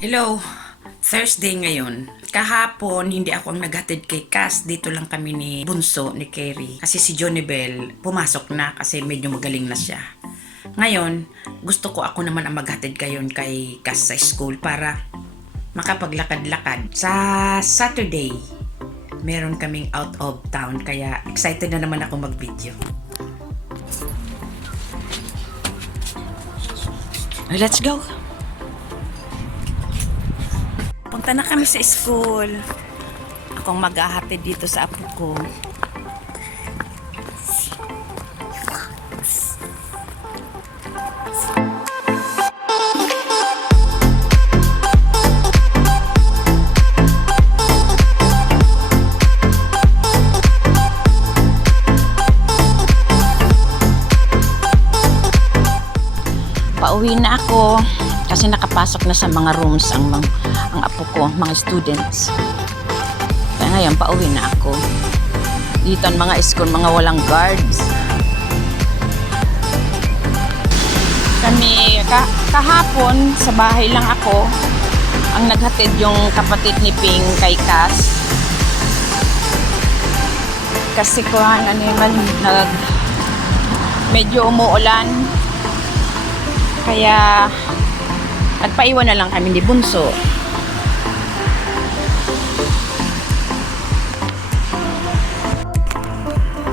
Hello, Thursday ngayon. Kahapon, hindi ako ang naghatid kay Cass. Dito lang kami ni Bunso, ni Kerry. Kasi si Johnny Bell, pumasok na kasi medyo magaling na siya. Ngayon, gusto ko ako naman ang maghatid kayon kay Cass sa school para makapaglakad-lakad. Sa Saturday, meron kaming out of town kaya excited na naman ako mag-video. Let's go! Punta na kami sa school. Akong maghahatid dito sa apo ko. Pauwi na ako kasi nakapasok na sa mga rooms ang apo ko, mga students. Kaya ngayon, pauwi na ako. Dito ang mga school, mga walang guards. Kami, kahapon, sa bahay lang ako. Ang naghatid yung kapatid ni Ping kay Cass. Kasi medyo umuulan. Kaya, nagpaiwan na lang kami ni Bunso.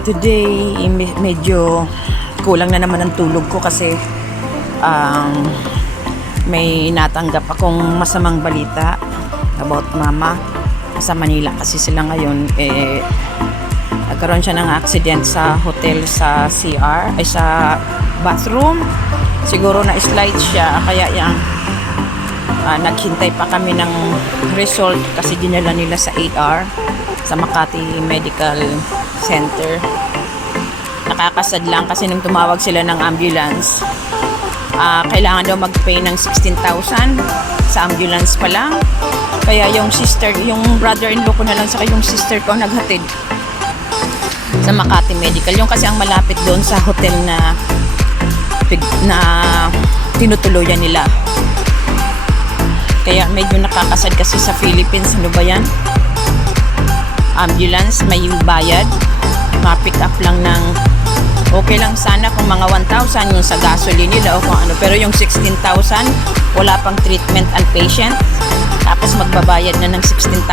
Today, medyo kulang na naman ang tulog ko kasi may natanggap akong masamang balita about mama. Sa Manila kasi sila ngayon, nagkaroon siya ng accident sa hotel sa CR, ay sa bathroom. Siguro na-slide siya, kaya naghintay pa kami ng result kasi dinala nila sa AR sa Makati Medical Center. Nakakasad lang kasi nung tumawag sila ng ambulance, kailangan daw mag-pay ng 16,000 sa ambulance pa lang. Kaya yung brother-in-law ko na lang saka yung sister ko naghatid sa Makati Medical. Yung kasi ang malapit doon sa hotel na tinutuluyan nila. Kaya medyo nakakasad kasi sa Philippines. Ano ba yan? Ambulance, may bayad. Ma-pick up lang ng okay lang sana kung mga 1,000 yung sa gasoline nila o kung ano. Pero yung 16,000, wala pang treatment and patient. Tapos magbabayad na ng 16,000.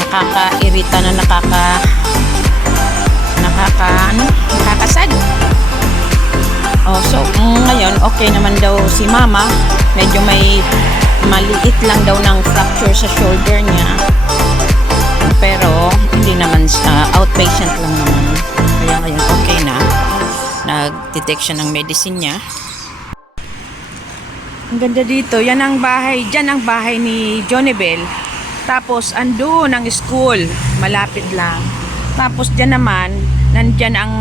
Nakaka-irita na nakakasad. Oh, so ngayon okay naman daw si mama. Medyo may maliit lang daw ng fracture sa shoulder niya. Pero hindi naman outpatient lang naman. Kaya ngayon okay na. Nag-detect siya ng medicine niya. Ang ganda dito. Yan ang bahay. Diyan ang bahay ni Johnny Bell. Tapos andun ang school. Malapit lang. Tapos diyan naman, nandyan ang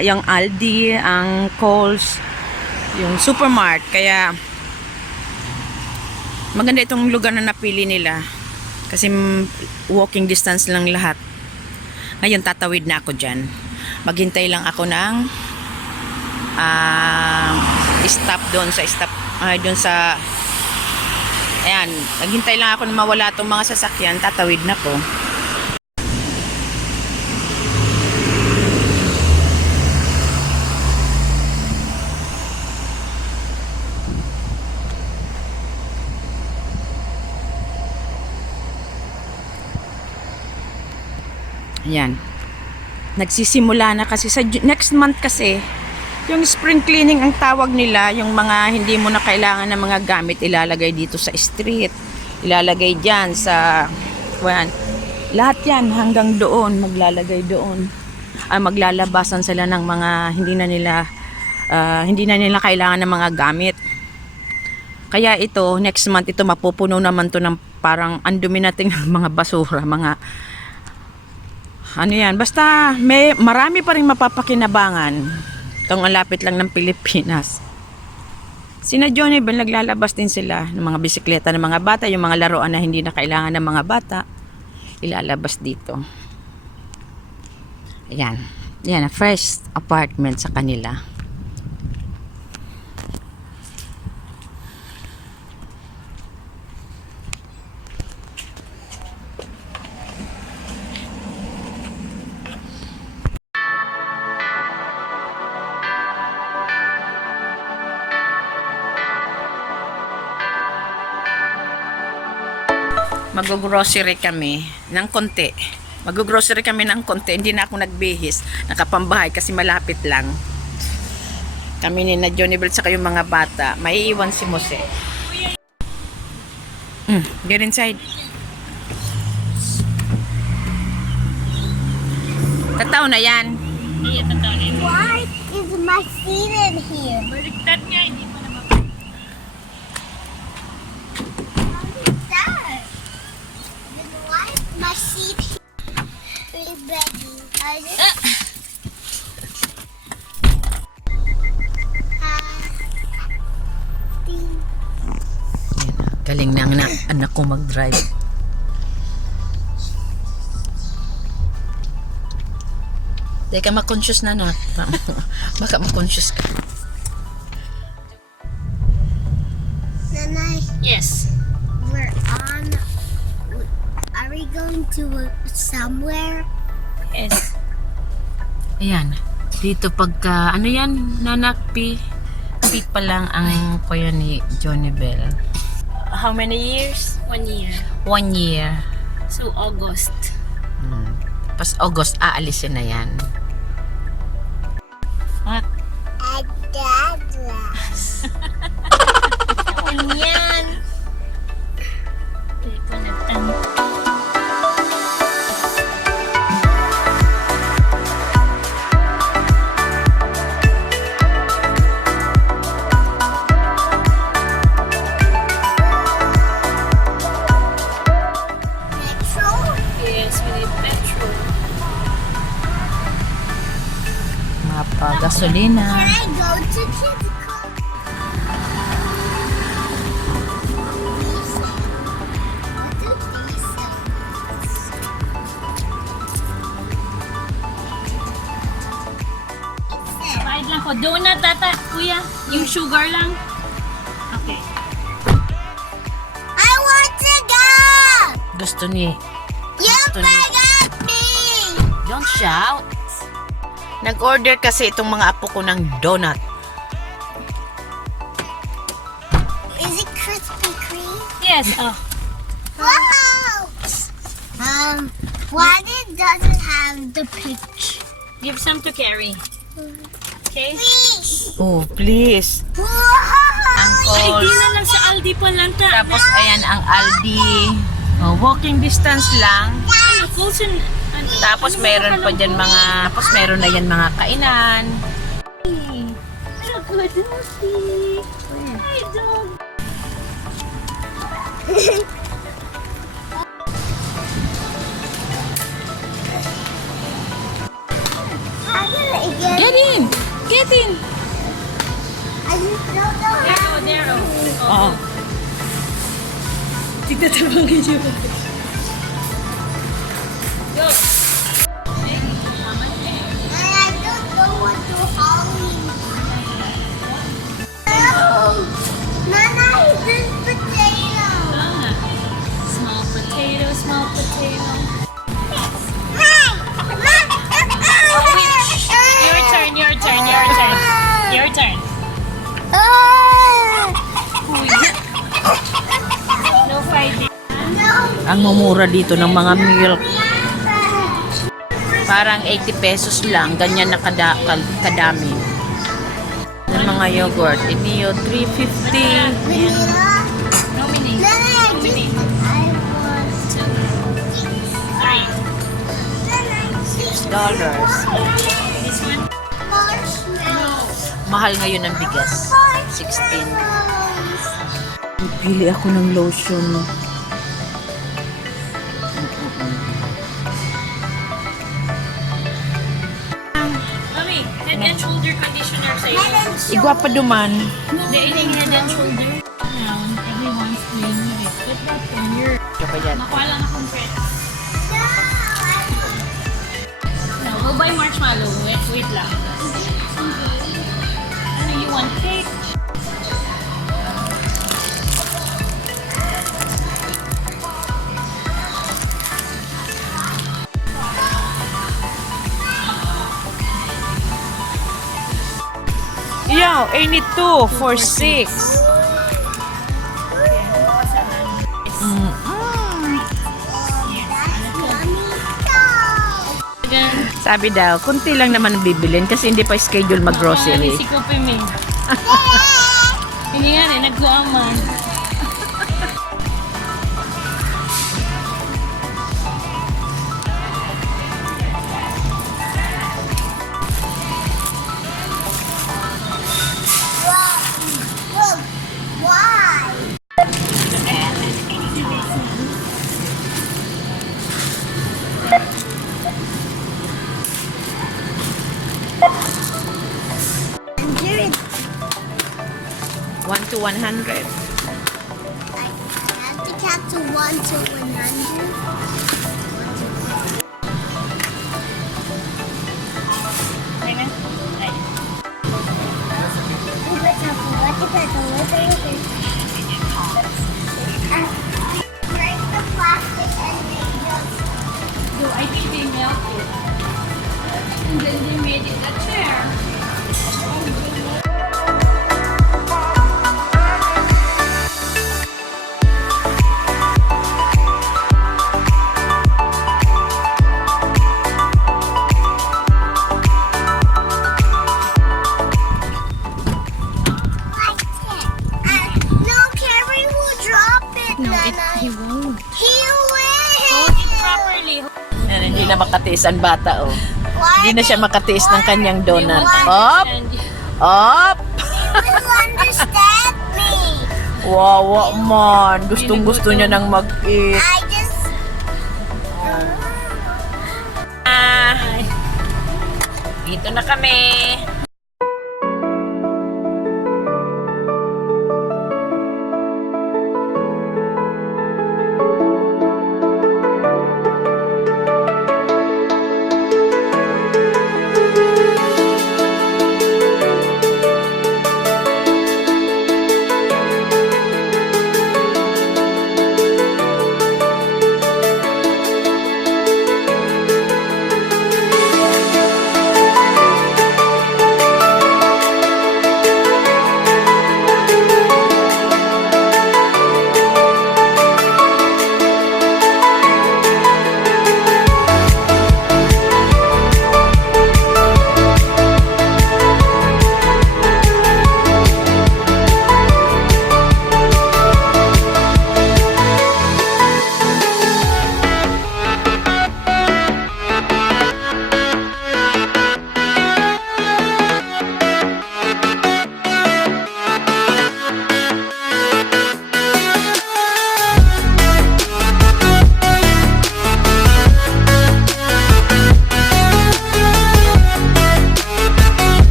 yung Aldi, ang Coles, yung supermart. Kaya maganda itong lugar na napili nila. Kasi walking distance lang lahat. Ngayon tatawid na ako dyan. Maghintay lang ako ng stop doon sa ayan, naghintay lang ako na mawala itong mga sasakyan. Tatawid na ko. Ayan. Nagsisimula na kasi sa next month kasi yung spring cleaning ang tawag nila, yung mga hindi mo na kailangan ng mga gamit ilalagay dito sa street, ilalagay diyan sa lahat yan hanggang doon maglalagay doon. Maglalabasan sila ng mga hindi na nila kailangan ng mga gamit. Kaya ito next month ito mapupuno naman to ng parang andumi nating mga basura, mga ano yan, basta marami pa rin mapapakinabangan kung malapit lang ng Pilipinas. Sina Johnny Bell, naglalabas din sila ng mga bisikleta ng mga bata, yung mga laruan na hindi na kailangan ng mga bata, ilalabas dito. Ayan. Yan, first apartment sa kanila. Mag-grocery kami ng konti. Mag-grocery kami ng konti. Hindi na ako nagbihis. Nakapambahay kasi malapit lang. Kami ni na Jonibel sa yung mga bata. May iwan si Mose. Get inside. Tataw na yan. Why is my seat in here? Baliktad nga, hindi mo naman. What is that? Then why is my seat here? Ready. I just... Galing na ang anak ko mag-drive. Teka, ma-conscious na na. Baka ma-conscious ka. Nanay, Yes. we're on... Are we going to somewhere? Yes. Ayan. Dito pagka, ano yan, nanak, P pa lang ang kuya ni Johnny Bell. How many years? 1 year. 1 year. So, August. Pas August, aalisin na yan. What? Adadras. Yan. Teka, nagtanong. Petrol? Yes, we need petrol. Mapa, gasolina. Can I go to Kids Club? Bayad lang ko. Donut, tata, kuya. Yung sugar lang. Okay. I want to go! Gusto ni. You Gusto ni. forgot me! Don't shout. Nag-order kasi itong mga apo ko ng donut. Is it Krispy Kreme? Yes. Oh. Wow! Why it doesn't have the picture? Give some to carry. Okay? Please! Oh, please. Wow! Ay, Uncle. di na lang sa Aldi pa lang ta. Tapos, ayan ang Aldi. Oh, walking distance lang. Ano, Colson. Ano, Tapos, meron pa dyan mga, tapos meron na yan mga kainan. So good, Lucy. Hi, dog. How did I get Get in! Get in! I just don't know There how. go, there go. Oo. Tignan tabangin niyo. Go. And I don't know what to Halloween. Oh, Nana, this potato. Small potato, small potato. Your turn, your turn, your turn. Your turn. No fighting. Ang mumura dito ng mga milk. Parang 80 pesos lang. Ganyan na kadami. Ng mga yogurt. Inio, 350. Nominate. Nominate. $6. This one. Mahal ngayon ang bigas. 16. Pili ako ng lotion. Mami, head and shoulder conditioner sa'yo. Igwa pa duman. The eating head and shoulder. Now, everyone's playing with it. Put that on your... Kaya yan. Nakuha lang akong friend. No, go buy marshmallow. Wait lang. Ano, you want cake? Yeah, I need 2 for 6. Sabi daw, kunti lang naman ang bibilin kasi hindi pa schedule mag-grocery. Si Kope May. Hindi nga rin, nagkuaman. Look, why? Hundred. 1 to 100. I have to count to 1 to 100. Break the plastic and they just So I think they melted. And then they made it a chair. no, Carrie will drop it, Nana. He won't. He will. Hold it properly. Yan, hindi na makatiis ang bata, oh. Why Hindi na siya makatiis ng kanyang donut. Why? Op! Op! they will understand me? Wawa man. Gustong-gusto niya nang mag-eat. I just. Dito na kami.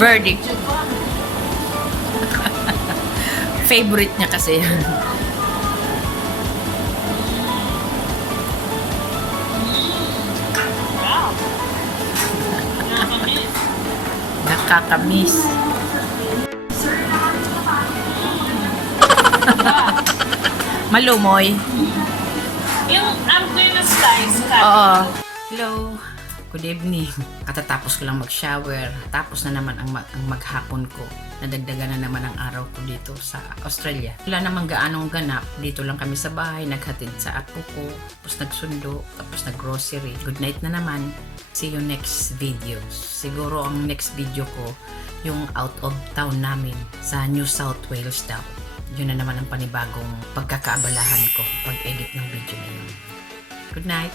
Verdict. Favorite niya kasi yan. Nakakamiss. Malumoy. Yung I'm gonna slice cut. Oo. Hello. Good evening. Katatapos ko lang mag-shower. Tapos na naman ang maghapon ko. Nadagdagan na naman ang araw ko dito sa Australia. Wala namang gaanong ganap. Dito lang kami sa bahay. Naghatid sa apo ko. Tapos nagsundo. Tapos nag-grocery. Good night na naman. See you next video. Siguro ang next video ko yung out of town namin sa New South Wales daw. Yun na naman ang panibagong pagkakaabalahan ko pag-edit ng video na yun. Good night!